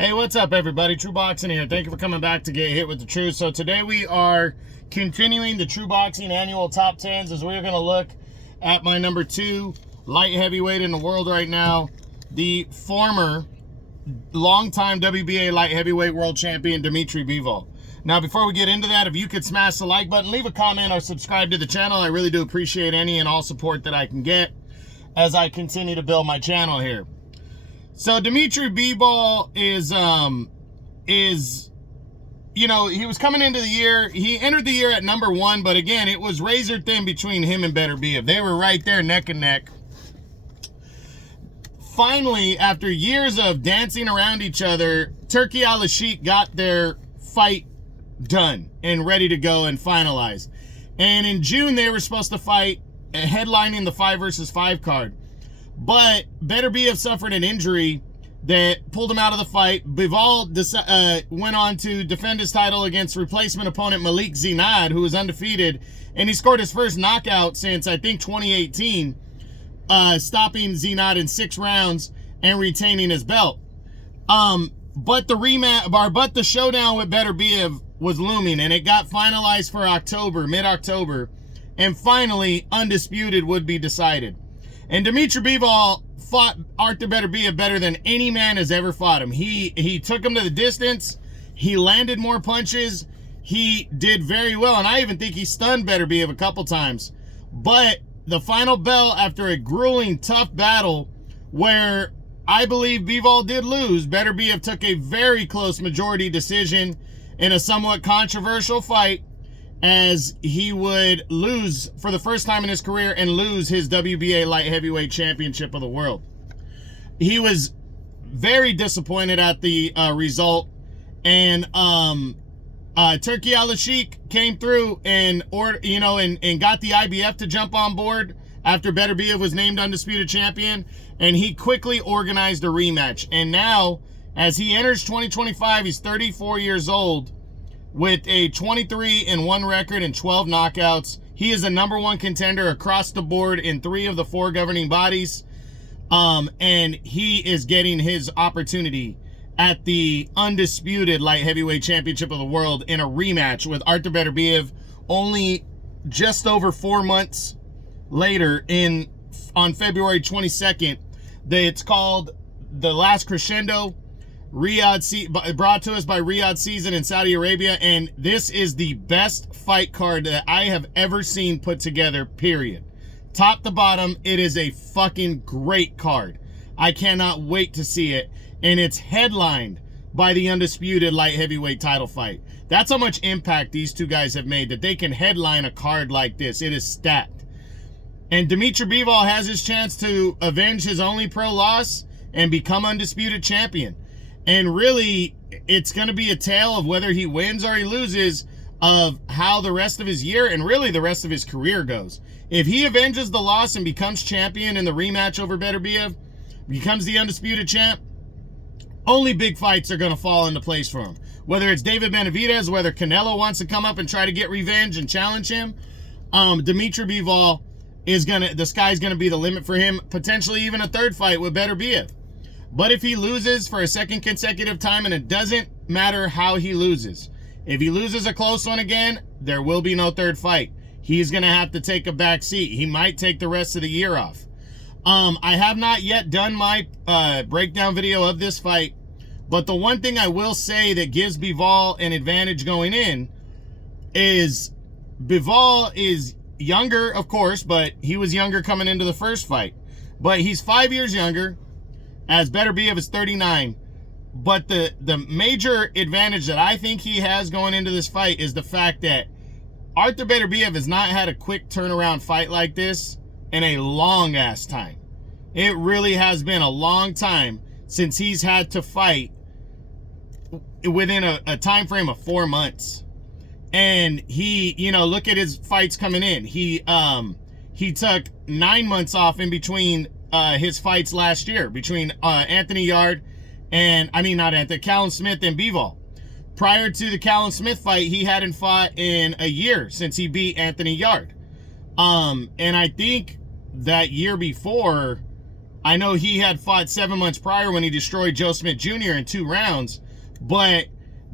Hey, what's up, everybody? True Boxing here. Thank you for coming back to Get Hit with the Truth. So today we are continuing the True Boxing annual top 10s as we're going to look at my number 2 light heavyweight in the world right now, the former longtime WBA light heavyweight world champion, Dmitry Bivol. Now, before we get into that, if you could smash the like button, leave a comment, or subscribe to the channel. I really do appreciate any and all support that I can get as I continue to build my channel here. So Dmitry Bivol is, you know, he was coming into the year. He entered the year at number 1, but again, it was razor thin between him and Beterbiev. They were right there neck and neck. Finally, after years of dancing around each other, Turkey Al-Sheikh got their fight done and ready to go and finalized. And in June, they were supposed to fight headlining the 5 versus 5 card. But Beterbiev suffered an injury that pulled him out of the fight. Bivol went on to defend his title against replacement opponent Malik Zinad, who was undefeated, and he scored his first knockout since, I think, 2018, stopping Zinad in 6 rounds and retaining his belt. But the showdown with Beterbiev was looming, and it got finalized for October, mid-October, and finally, undisputed would be decided. And Dmitry Bivol fought Artur Beterbiev better than any man has ever fought him. He took him to the distance. He landed more punches. He did very well, and I even think he stunned Beterbiev a couple times. But the final bell, after a grueling, tough battle where I believe Bivol did lose, Beterbiev took a very close majority decision in a somewhat controversial fight, as he would lose for the first time in his career and lose his WBA light heavyweight championship of the world. He was very disappointed at the result, and Turkey Al-Sheikh came through and got the IBF to jump on board after Beterbiev was named undisputed champion, and he quickly organized a rematch. And now, as he enters 2025, he's 34 years old. With a 23-1 record and 12 knockouts. He is a #1 contender across the board in 3 of the 4 governing bodies. And he is getting his opportunity at the undisputed light heavyweight championship of the world in a rematch with Artur Beterbiev only just over 4 months later on February 22nd. It's called The Last Crescendo, brought to us by Riyadh Season in Saudi Arabia, and this is the best fight card that I have ever seen put together, period. Top to bottom, it is a fucking great card. I cannot wait to see it, and it's headlined by the undisputed light heavyweight title fight. That's how much impact these two guys have made, that they can headline a card like this. It is stacked. And Dmitry Bivol has his chance to avenge his only pro loss and become undisputed champion. And really, it's going to be a tale of whether he wins or he loses, of how the rest of his year and really the rest of his career goes. If he avenges the loss and becomes champion in the rematch over Beterbiev, becomes the undisputed champ, only big fights are going to fall into place for him. Whether it's David Benavidez, whether Canelo wants to come up and try to get revenge and challenge him, Dmitry Bivol the sky's going to be the limit for him. Potentially even a 3rd fight with Beterbiev. But if he loses for a 2nd consecutive time, and it doesn't matter how he loses, if he loses a close one again, there will be no 3rd fight. He's going to have to take a back seat. He might take the rest of the year off. I have not yet done my breakdown video of this fight, but the one thing I will say that gives Bivol an advantage going in is Bivol is younger, of course, but he was younger coming into the first fight. But he's 5 years younger, as Beterbiev is 39. But the major advantage that I think he has going into this fight is the fact that Artur Beterbiev has not had a quick turnaround fight like this in a long ass time. It really has been a long time since he's had to fight within a time frame of 4 months. And he, look at his fights coming in. He took 9 months off in between his fights last year, between Anthony Yarde and, Callum Smith and Bivol. Prior to the Callum Smith fight, he hadn't fought in a year since he beat Anthony Yarde. And I think that year before, I know he had fought 7 months prior when he destroyed Joe Smith Jr. in 2 rounds, but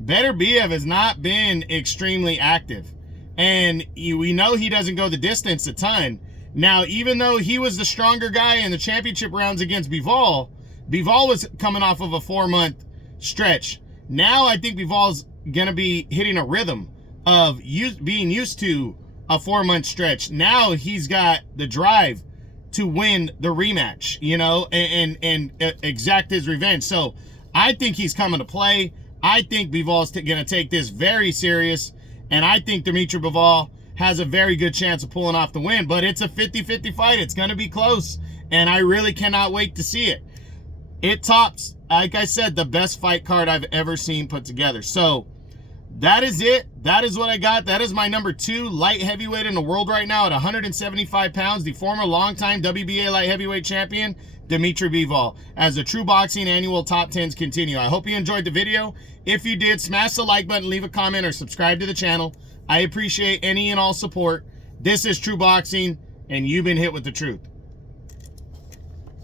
Beterbiev has not been extremely active. And we know he doesn't go the distance a ton. Now, even though he was the stronger guy in the championship rounds against Bivol, Bivol was coming off of a 4-month stretch. Now I think Bivol's going to be hitting a rhythm of being used to a 4-month stretch. Now he's got the drive to win the rematch, you know, and exact his revenge. So I think he's coming to play. I think Bivol's going to take this very serious, and I think Dmitry Bivol has a very good chance of pulling off the win, but it's a 50-50 fight. It's going to be close, and I really cannot wait to see it. It tops, like I said, the best fight card I've ever seen put together. So that is it. That is what I got. That is my number 2 light heavyweight in the world right now at 175 pounds, the former longtime WBA light heavyweight champion, Dmitry Bivol, as the True Boxing annual top 10s continue. I hope you enjoyed the video. If you did, smash the like button, leave a comment, or subscribe to the channel. I appreciate any and all support. This is True Boxing, and you've been hit with the truth.